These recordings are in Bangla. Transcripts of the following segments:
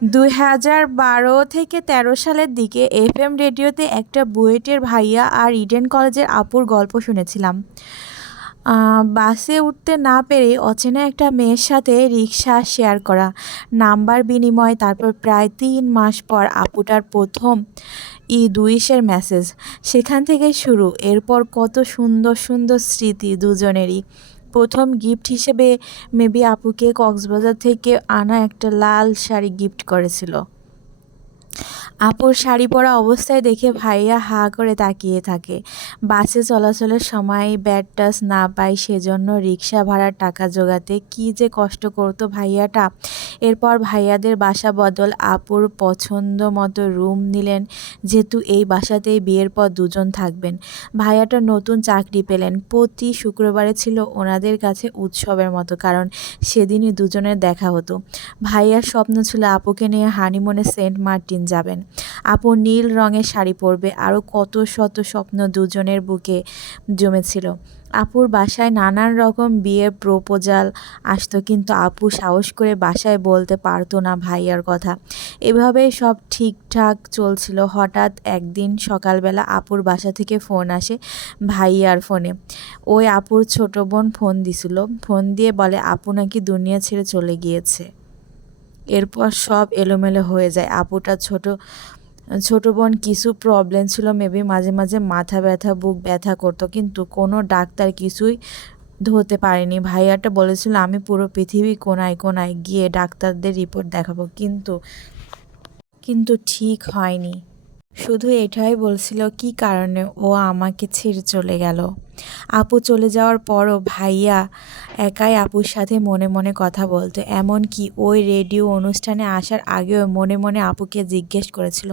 দুই হাজার বারো থেকে তেরো সালের দিকে এফ এম রেডিওতে একটা বুয়েটের ভাইয়া আর ইডেন কলেজের আপুর গল্প শুনেছিলাম। বাসে উঠতে না পেরে অচেনা একটা মেয়ের সাথে রিক্সা শেয়ার করা, নাম্বার বিনিময় তারপর প্রায় তিন মাস পর আপুটার প্রথম ই দুইশের মেসেজ। সেখান থেকে শুরু, এরপর কত সুন্দর সুন্দর স্মৃতি দুজনেরই। প্রথম গিফট হিসেবে মেবি আপুকে কক্সবাজার থেকে আনা একটা লাল শাড়ি গিফট করেছিল। আপুর শাড়ি পরা অবস্থায় দেখে ভাইয়া হা করে তাকিয়ে থাকে। বাসে চলাচলের সময় ব্যাড টাচ না পায় সেজন্য রিক্সা ভাড়ার টাকা জোগাতে কী যে কষ্ট করতো ভাইয়াটা। এরপর ভাইয়াদের বাসা বদল আপুর পছন্দ মতো রুম নিলেন, যেহেতু এই বাসাতেই বিয়ের পর দুজন থাকবেন। ভাইয়াটা নতুন চাকরি পেলেন, প্রতি শুক্রবারে ছিল ওনাদের কাছে উৎসবের মতো, কারণ সেদিনই দুজনের দেখা হতো। ভাইয়ার স্বপ্ন ছিল আপুকে নিয়ে হানিমুনে সেন্ট মার্টিন যাবেন। আপু নীল রঙের শাড়ি পরবে। আরও কত শত স্বপ্ন দুজনের বুকে জমেছিল। আপুর বাসায় নানান রকম বিয়ের প্রপোজাল আসতো, কিন্তু আপু সাহস করে বাসায় বলতে পারতো না ভাইয়ার কথা। এভাবেই সব ঠিকঠাক চলছিল। হঠাৎ একদিন সকালবেলা আপুর বাসা থেকে ফোন আসে ভাইয়ার ফোনে। ওই আপুর ছোট বোন ফোন দিছিল। ফোন দিয়ে বলে, আপু নাকি দুনিয়া ছেড়ে চলে গিয়েছে। এরপর সব এলোমেলো হয়ে যায়। আপুটা ছোট ছোট বোন কিছু প্রবলেম ছিল মেবি মাঝে মাঝে মাথা ব্যথা, বুক ব্যথা করতো, কিন্তু কোনো ডাক্তার কিছুই ধরতে পারেনি। ভাইয়াটা বলেছিল, আমি পুরো পৃথিবী কোনায় কোনায় গিয়ে ডাক্তারদের রিপোর্ট দেখাবো। কিন্তু কিন্তু ঠিক হয়নি। শুধু এটাই বলছিল, কি কারণে ও আমাকে ছেড়ে চলে গেল? আপু চলে যাওয়ার পরও ভাইয়া একাই আপুর সাথে মনে মনে কথা বলতো। এমনকি ওই রেডিও অনুষ্ঠানে আসার আগেও মনে মনে আপুকে জিজ্ঞেস করেছিল,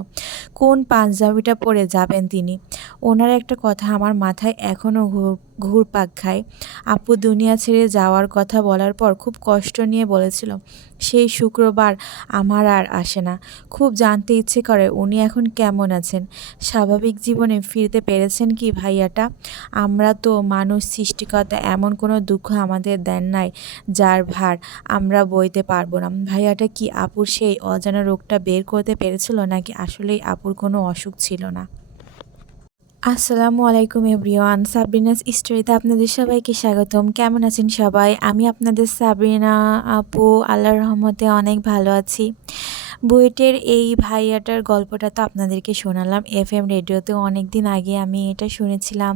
কোন পাঞ্জাবিটা পরে যাবেন তিনি? ওনার একটা কথা আমার মাথায় এখনও ঘুর, ঘুরপাক খায়। আপু দুনিয়া ছেড়ে যাওয়ার কথা বলার পর খুব কষ্ট নিয়ে বলেছিল, সেই শুক্রবার আমার আর আসে না। খুব জানতে ইচ্ছে করে উনি এখন কেমন আছেন? স্বাভাবিক জীবনে ফিরতে পেরেছেন কি ভাইয়াটা? আমরা তো মানুষ, সৃষ্টিকর্তা এমন কোনো দুঃখ আমাদের দেন নাই যার ভার আমরা বইতে পারব না। ভাইয়াটা কি আপুর সেই অজানা রোগটা বের করতে পেরেছিল নাকি আসলেই আপুর কোনো অসুখ ছিল না? আসসালামু আলাইকুম এভরিওয়ান, সাবরিনাস স্টোরিতে আপনাদের সবাইকে স্বাগতম। কেমন আছেন সবাই? আমি আপনাদের সাবরিনা, আপু, আল্লাহর রহমতে অনেক ভালো আছি। বুয়েটের এই ভাইয়াটার গল্পটা তো আপনাদেরকে শোনালাম। এফ এম রেডিওতে অনেক দিন আগে আমি এটা শুনেছিলাম।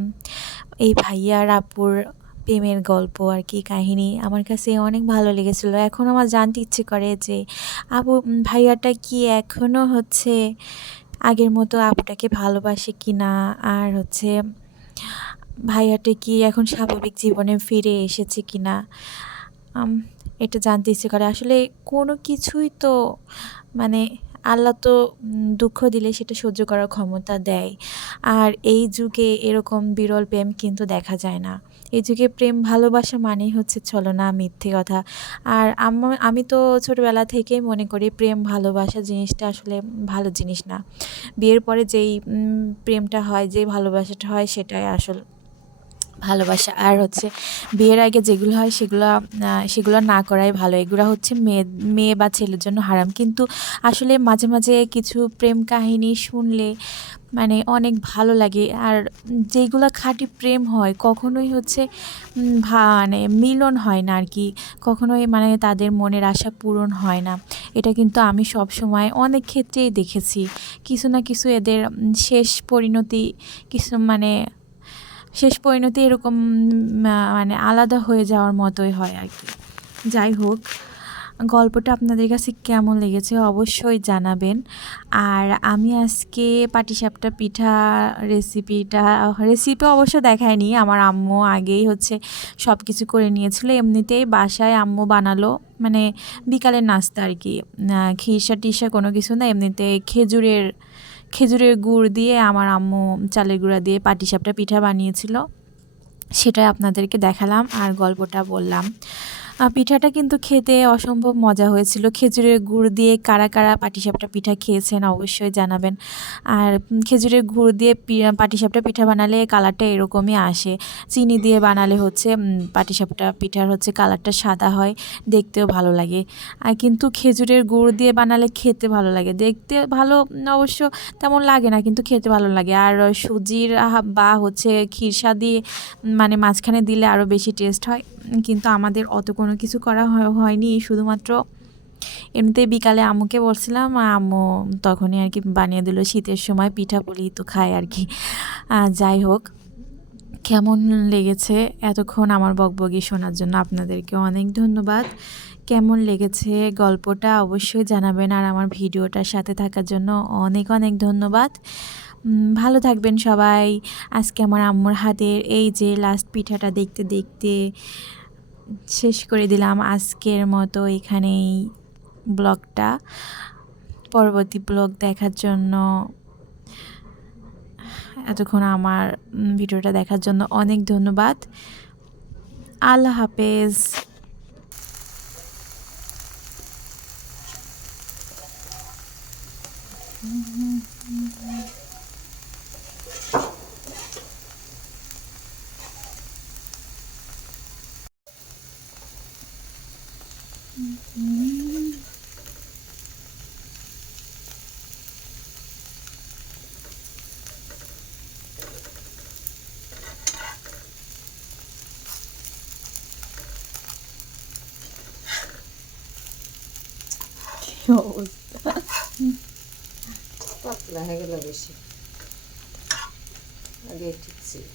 এই ভাইয়ার আপুর প্রেমের গল্প আর কি, কাহিনী আমার কাছে অনেক ভালো লেগেছিলো। এখন আমার জানতে ইচ্ছে করে যে আপু ভাইয়াটা কি এখনও হচ্ছে আগের মতো আপুটাকে ভালোবাসে কি না আর হচ্ছে ভাইয়াটা কি এখন স্বাভাবিক জীবনে ফিরে এসেছে কি না এটা জানতে ইচ্ছে করে। আসলে কোনো কিছুই তো মানে আল্লাহ তো দুঃখ দিলে সেটা সহ্য করার ক্ষমতা দেয়। আর এই যুগে এরকম বিরল প্রেম কিন্তু দেখা যায় না। এই যুগে প্রেম ভালোবাসা মানেই হচ্ছে ছলনা, মিথ্যে কথা। আর আম- তো ছোটোবেলা থেকেই মনে করি প্রেম ভালোবাসা জিনিসটা আসলে ভালো জিনিস না। বিয়ের পরে যেই প্রেমটা হয় যে ভালোবাসাটা হয় সেটাই আসল ভালোবাসা। আর হচ্ছে বিয়ের আগে যেগুলো হয় সেগুলো সেগুলো না করাই ভালো। এগুলো হচ্ছে মেয়ে মেয়ে বা ছেলের জন্য হারাম। কিন্তু আসলে মাঝে মাঝে কিছু প্রেম কাহিনী শুনলে মানে অনেক ভালো লাগে। আর যেগুলো খাঁটি প্রেম হয়, কখনোই হচ্ছে মানে মিলন হয় না আর কি কখনোই মানে তাদের মনের আশা পূরণ হয় না। এটা কিন্তু আমি সব সময় অনেক ক্ষেত্রেই দেখেছি। কিছু না কিছু এদের শেষ পরিণতি, কিছু মানে শেষ পরিণতি এরকম মানে আলাদা হয়ে যাওয়ার মতোই হয় আর কি। যাই হোক, গল্পটা আপনাদের কাছে কেমন লেগেছে অবশ্যই জানাবেন। আর আমি আজকে পাটিসাপটা পিঠা রেসিপিটা রেসিপি অবশ্য দেখায়নি, আমার আম্মু আগেই হচ্ছে সব কিছু করে নিয়েছিল। এমনিতেই বাসায় আম্মু বানালো মানে বিকালের নাস্তা আর কি। খিরসা টিসা কোনো কিছু না, এমনিতে খেজুরের খেজুরের গুড় দিয়ে আমার আম্মু চালের গুঁড়া দিয়ে পাটিসাপটা পিঠা বানিয়েছিল। সেটাই আপনাদেরকে দেখালাম আর গল্পটা বললাম। পিঠাটা কিন্তু খেতে অসম্ভব মজা হয়েছিল। খেজুরের গুড় দিয়ে কারা কারা পাটিসাপটা পিঠা খেয়েছেন অবশ্যই জানাবেন। আর খেজুরের গুড় দিয়ে পাটিসাপটা পিঠা বানালে কালারটা এরকমই আসে। চিনি দিয়ে বানালে হচ্ছে পাটিসাপটা পিঠার হচ্ছে কালারটা সাদা হয়, দেখতেও ভালো লাগে। আর কিন্তু খেজুরের গুড় দিয়ে বানালে খেতে ভালো লাগে। দেখতে ভালো অবশ্য তেমন লাগে না, কিন্তু খেতে ভালো লাগে। আর সুজির বা হচ্ছে খিরসা দিয়ে মানে মাঝখানে দিলে আরও বেশি টেস্ট হয়। কিন্তু আমাদের অত কোনো কিছু করা হয়- হয়নি। শুধুমাত্র এমনিতেই বিকালে আম্মুকে বলছিলাম আম্মু তখনই আর কি বানিয়ে দিল শীতের সময় পিঠা পুলি তো খায় আর কি। যাই হোক, কেমন লেগেছে এতক্ষণ আমার বকবকি শোনার জন্য আপনাদেরকে অনেক ধন্যবাদ। কেমন লেগেছে গল্পটা অবশ্যই জানাবেন, আর আমার ভিডিওটার সাথে থাকার জন্য অনেক অনেক ধন্যবাদ। ভালো থাকবেন সবাই। আজকে আমার আম্মুর হাতের এই যে লাস্ট পিঠাটা দেখতে দেখতে শেষ করে দিলাম আজকের মতো এখানেই ব্লগটা। পরবর্তী ব্লগ দেখার জন্য, এতক্ষণ আমার ভিডিওটা দেখার জন্য অনেক ধন্যবাদ। আল্লাহ হাফেজ। পাতলা হয়ে গেল বেশি আগে ঠিক ছিল